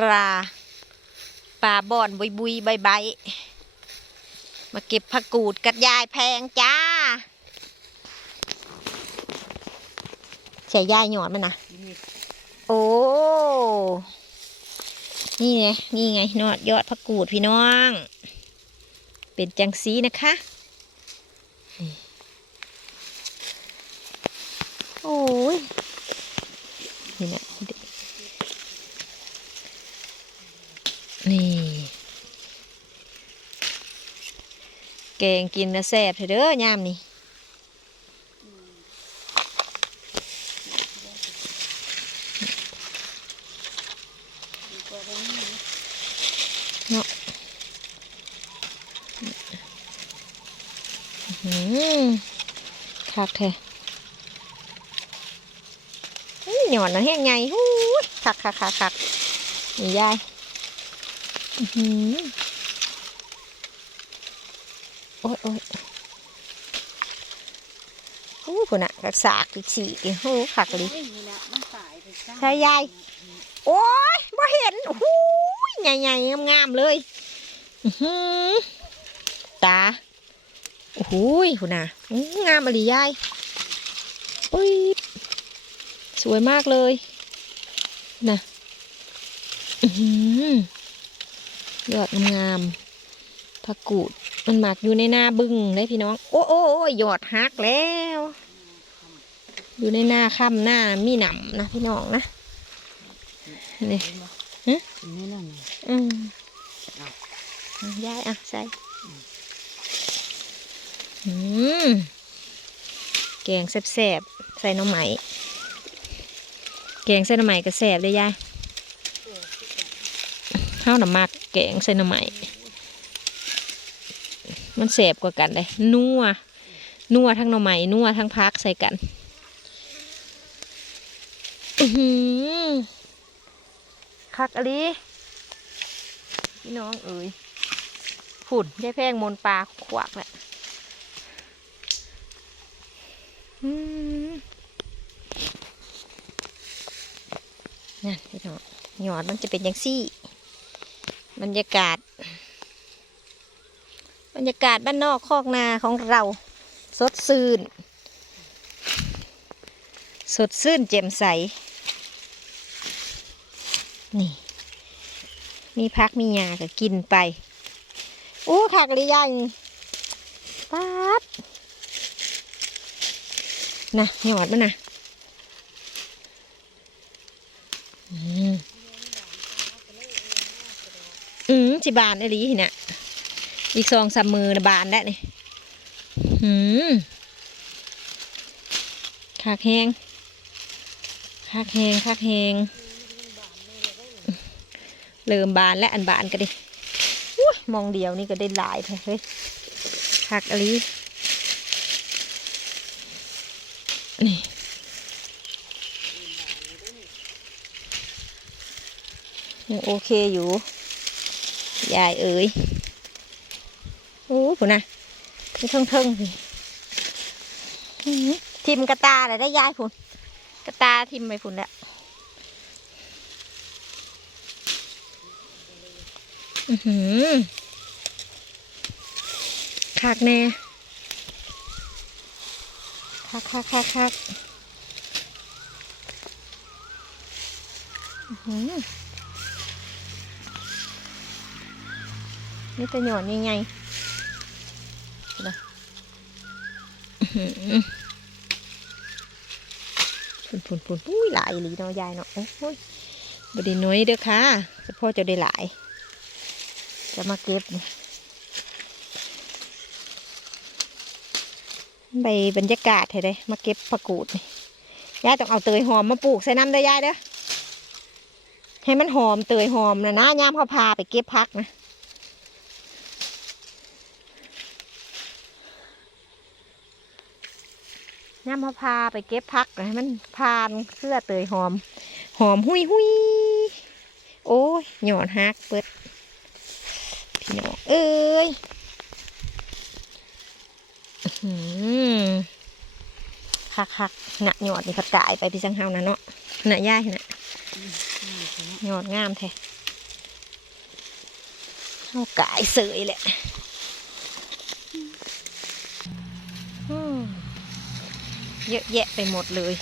ปลาปลาบ่อนบุยบุยใบใบมาเก็บผักกูดกัดยายแพงจ้าใส่ยายหยอดมันนะโอ้นี่ไงนี่ไงนอดยอดผักกูดพี่น้อง เป็นจังสีนะคะโอ้ยนี่นะ นี่ แกงกินนะแซ่บเถอะเด้อยามนี่เนาะอื้อหือคักแท้หย่อนนะแห้งไงหู้คักคักคักคักนี่ยาย หือโอ้ยโอ้ยโอ้ยพุ่นอะกักสากอีกสี่อีกโอ้ยคักเลยใช่ยายโอ้ยบ่เห็นโอ้โหใหญ่ๆงามๆเลยอื้อหือตาโอ้โหคุณน่ะอื้องามอะไรยายอุ้ยสวยมากเลยนะอื้อหือ ยอดงามๆผักกูด มันหมักอยู่ในหน้าบึ้งเลยพี่น้อง โอ้โอ้ยอดหักแล้ว อยู่ในหน้าค่ำหน้ามีหนำนะพี่น้องนะนี่นี่นั่นอืมเอาอะยายอะใส่อืมแกงแซ่บๆใส่หน้ำไหมแกงใส่หน้ำไหมก็แซ่บเลยยาย ข้าวหน้ำมักแกงใส่หน้ำไหมมันแซ่บกว่ากันเลยนัวนัวทั้งหน้ำไหมนัวทั้งพักใส่กันอือหือคักอะลีพี่น้องเอ๋ยผุ่นยายแพงมนปลาขวากแหละนั่นพี่น้องหยอดมันจะเป็นอย่างซี่ บรรยากาศ บรรยากาศบ้านนอกคอกนาของเราสดชื่น สดชื่นแจ่มใส นี่ มีพักมียาก็กินไป อู้ขากเลยยายป๊าดนะหยอดมันนะ อืมสิบานไอ้ลีเนี่ยอีกสองสามมือนะบานได้นี่อืมขากแหงขากแหงขากแหงเริ่มบานและอันบานก็ดิอุ๊ยมองเดียวนี่ก็ได้หลายเฮ้ยคักอะลีนี่ยังโอเคอยู่ ยายเอ๋ยโอ้ผุนะนี่เทิงเทิงๆทิมกระตาเลยได้ยายผุนกระตาทิมไปผุนแล้วอือหือคักแน่คักคักคักคักอือ นี่จะหย่อนยังไงนะฝุ่นฝุ่นฝุ่นปุ้ยหลายหลีเนาะยายเนาะ โอ้ยบดีน้อยเด้อค่ะเฉพาะจะได้หลาย จะมาเก็บใบบรรยากาศเห็นไหมมาเก็บผักกูดนี่ยายต้องเอาเตยหอมมาปลูกใส่น้ำเด้ยายเด้อให้มันหอมเตยหอมนะนะยามเขาพาไปเก็บพักนะ ย่ามเขาพาไปเก็บพักนะให้มันพานเสื้อเตยหอม หอมหุยหุยโอ้ยหยอนฮักเปิดพี่น้องเอ้ยหืมฮักคักหนะหยอดนี่เขาตายไปพี่สังเฮานะเนาะหนะย่ายนะหยอดงามแท้เอากายเสยแหละ เยอะแยะไปหมดเลย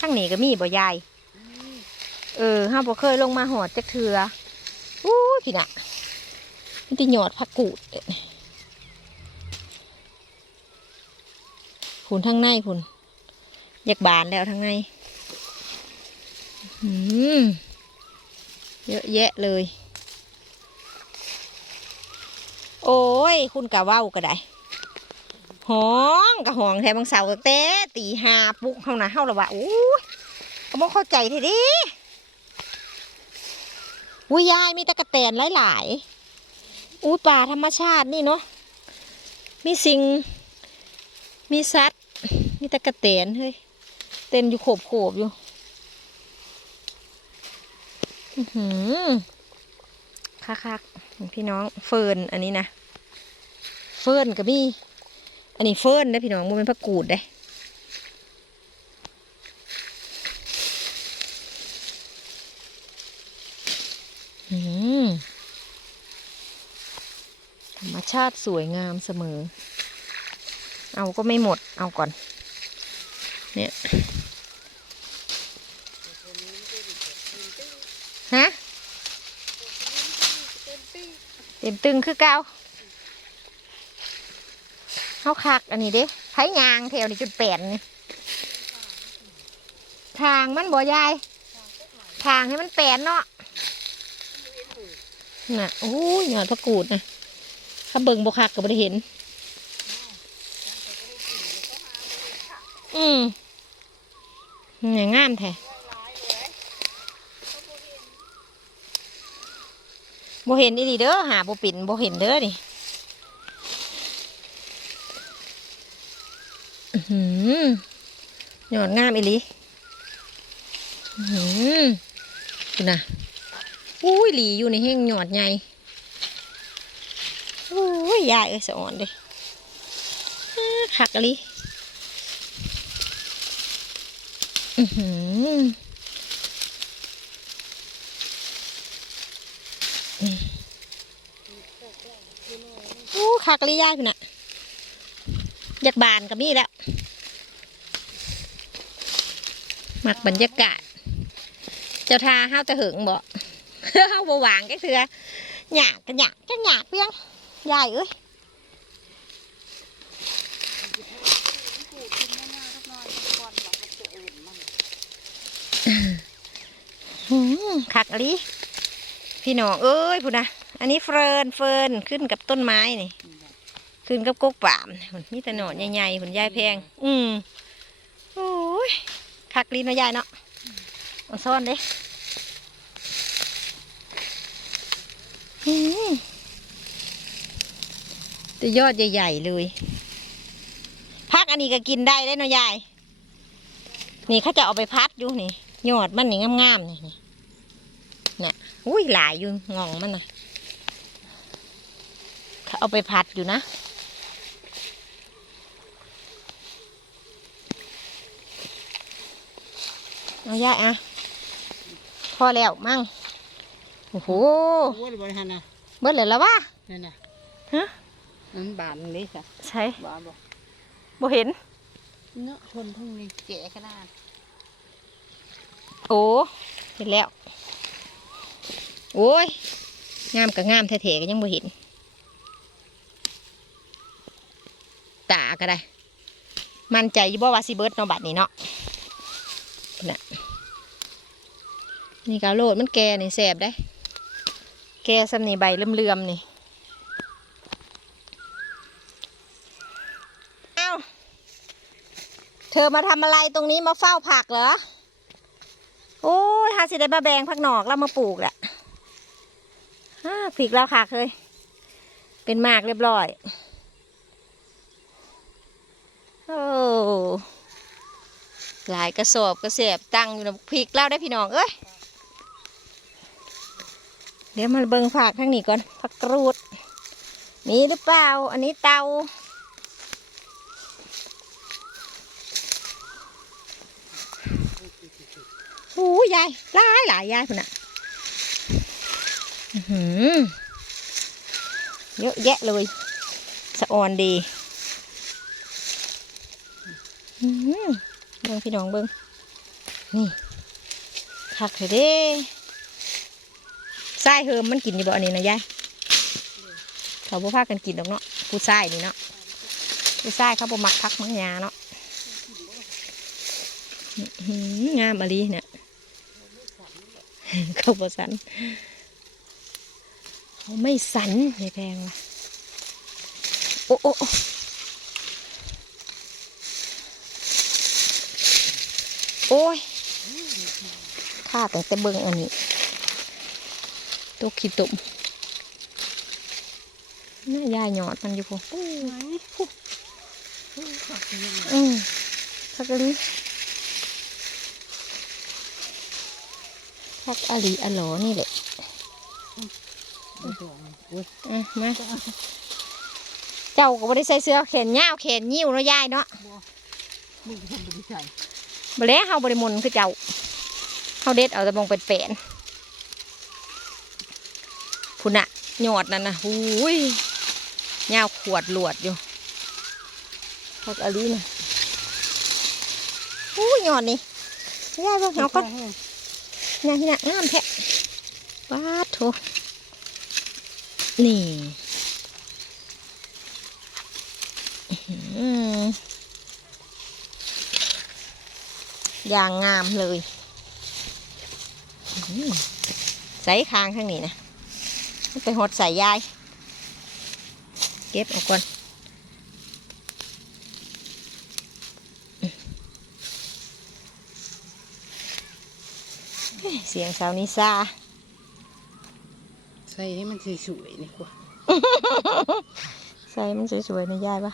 ทั้งนี้ก็มีบ่ยายเออห้าบ่เคยลงมาหอดจักเถืออู้ขี้น่ะมันจะหยอดผักกูดเด้อคุณทั้งในคุณอยากบานแล้วทั้งในอืมเยอะแยะเลย โอ้ย คุณกะเว้าก็ได้ ห้องกระห้องแทบางเสาร์ตั้งแตตีหาปลุกเขานะเฮาละว่าอู้ยก็บ่เข้าใจท่เดิอุ้ยยายมีตะกะแตนหลายๆอุ้ยป่าธรรมชาตินี่เนาะมีสิ่งมีสัตว์มีตะกะแตนเฮ้ยเต้นอยู่โขบโขบอยู่หือคักๆพี่น้องเฟิร์นอันนี้นะ เฟิร์นก็มี อันนี้เฟิร์นนะพี่น้องมันเป็นผักกูดได้ธรรมชาติสวยงามเสมอ เอาก็ไม่หมด เอาก่อน เนี่ย ฮะ เต็มตึงคือเกา เขาคัก อันนี้เด้ไผยางแถวนี้จุดแปดนี่ทางมันบ่ยายทางให้มันแปดเนาะน่ะโอ้ยหยอดพะกูดนะถ้าเบิ่งบ่คักก็บ่ได้เห็น อืมเนี่ยงามแท้บ่เห็นอีหลีเด้อหาบ่ปิ่นบ่เห็นเด้อนี่อื้อ หือหยอดงามอีลีอื้อหือดูนะอุ้ยหลีอยู่ในแห้งหยอดใหญ่อุ้ยยายเอ้ยสะอ่อนเด้อ้าคักอีหลีอือหืออู้คักเลยยายพี่น่ะากบานก็มีแล้ว มักบรรยากาศ เจ้าทาห้าวจะหึงบ่ห้าวบหวางก็คือหยากกันหยากจังหยากเพียงยายเอ้ยหืมคักลิพี่น้องเอ้ยพูดนะ อันนี้เฟิร์นเฟิร์นขึ้นกับต้นไม้นี่ ขึ้นกับกกป่ามพุ่นมีแต่หนอนใหญ่ๆผลยายแพง อืมโอ้ยคักลีเนาะยายเนาะเอาซ่อนเด้อืมแต่ยอดใหญ่ๆเลยพักอันนี้ก็กินได้ได้เนาะยาย นี่เขาจะเอาไปพัดอยู่นี่ยอดมันนี่งามๆนี่นี่เนี่ยอุ้ยหลายอยู่งองมันนะเขาเอาไปพัดอยู่นะ เอาย่าอะพอแล้วมั่งโอ้โหโอ้ยบริหารนะเบิดเลยแล้ววะนั่นน่ะฮะมันบานเลยค่ะใช่บานบ่บ่เห็นเนาะคนทุ่งนี้เจ๋ขนาดโอ้เห็นแล้ว โอ้ยงามกับงามแท้ๆก็ยังบ่เห็นตาก็ได้ มั่นใจอยู่บ่ว่าสิเบิดเนาะบัดนี้เนาะน่ะ นี่กาโลดมันแก่นี่แสบได้ แก่สำนี่ใบเลื่อมๆนี่เอ้าเธอมาทำอะไรตรงนี้มาเฝ้าผักเหรอ โอ้ยหาสิได้มาแบงผักหนอกแล้วมาปลูกแหละฮ่าผิกแล้วค่ะเคย เป็นมากเรียบร้อย โอ้หลายกระสอบกระเสบตั้งอยู่ในพริกแล้วได้พี่น้องเอ้ย ดี๋ยวมาเบิ่งผักข้างนี้ก่อนผักกรูด มีหรือเปล่า อันนี้เตา โอ้ยายหลายหลายยายพุ่นน่ะหือเยอะแยะเลย สะออนดีเบิ้งพี่น้องเบิ่งนี่คักเลยเด้ ทรายเฮิมมันกินอยู่บ่อันนี้นะยายเขาบ่พากันกินดอกเนาะผู้ทรายนี่เนาะผู้ทรายเขาบ่มักพักมักยาเนาะงามอลีเนี่ยเขาบ่สันเขาไม่สันในแพงว่ะโอ้โอ้โอ้ยข้าตั้งแต่เบิ่งอันนี้ ตกขี้ตุ่มน่ายายหยอดมันอยู่พอปู้อืมสักกะลีสักอะลีอะหลอนี่แหละอุ้ยอะมาเจ้าก็ไม่ได้ใส่เสื้อแขนยาวแขนยิ้วเนาะยายเนาะมึงทำบริษัทบ่แล้วเฮาบ่ได้มนต์คือเจ้าเฮาเด็ดเอาแต่บงเป็นแปน ๆพุ่นน่ะหยอดนั่นน่ะหูยยาวขวดหลวดอยู่พักอะลีน่ะหูยหยอดนี่ยายเบ่งเอาก่อนยายนี่น่ะงามแท้ว้าดโถนี่อืมอย่างงามเลยอื้อใส่คางข้างนี้นะมัน ไปหดใส่ยาย เก็บเออกก่อนเฮ้ยเสียงสาวนิซาใส่ให้มันสวยๆนี่กว่าใส่มันสวยๆนะยายปะ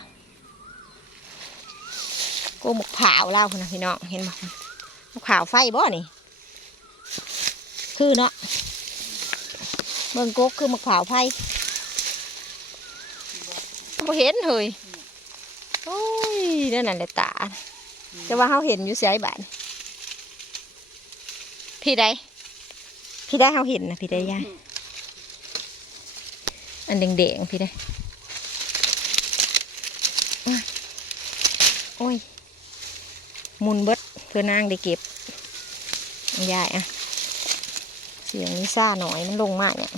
โกหมกขาวเล่าคนนะพี่น้องเห็นบ่หมกขาวไฟบ่นี่ คือเนาะ เบิ่งกกคือมกขาวไฟบ่เห็นเฮ้ยโอ้ยนั่นน่ะแหละตาแต่ว่าเขาเห็นอยู่เสียไอ้บานพี่ใดพี่ได้เขาเห็นนะพี่ได้ยายอันแดงๆพี่ได้โอ้ยมุนเบิดเพื่อนางได้เก็บยายอะเสียงนิซ่าหน่อยมันลงมากเนี่ย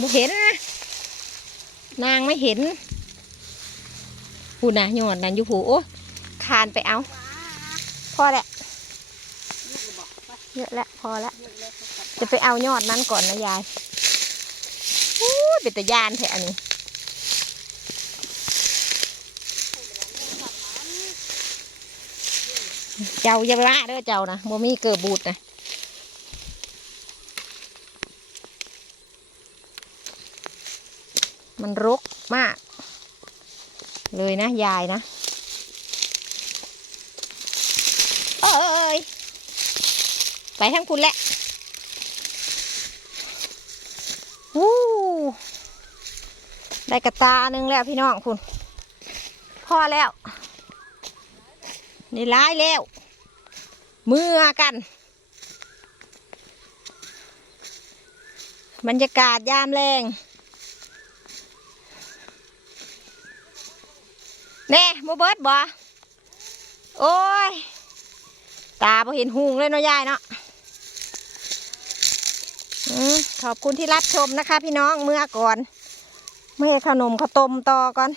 บ่เห็นนะนางไม่เห็นผูนะยอดนั่นอยู่ผูโอ้คานไปเอา พอแหละเยอะแล้วพอแล้วจะไปเอายอดนั้นก่อนนะยายโอ้เป็นตะยานแท้อันนี้เจ้าอย่าไปว่าเด้อเจ้านะบ่มีเกิดบูดนะ มันรกมาก เลยนะ ยายนะเอ้ยไปทั้งคุณแหละวู้ได้กระตาหนึ่งแล้วพี่น้องคุณพอแล้ว นี่ร้ายแล้ว เมื่อกัน บรรยากาศยามแรง น่โมเบิร์ดบ่โอ้ย ตาพอเห็นหุงเลยเนาะยายเนาะอืมขอบคุณที่รับชมนะคะ พี่น้องเมื่อก่อน เมื่อขนมข้าวต้มต่อก่อน